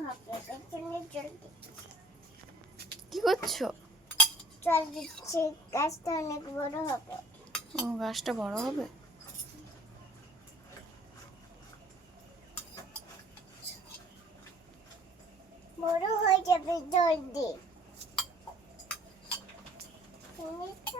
হবে পেছনে জলদি কি করছো? জল দিচ্ছি গাছটা অনেক বড় হবে ও গাছটা বড় হবে। বড় হয়ে যাবে জলদি শুনেছ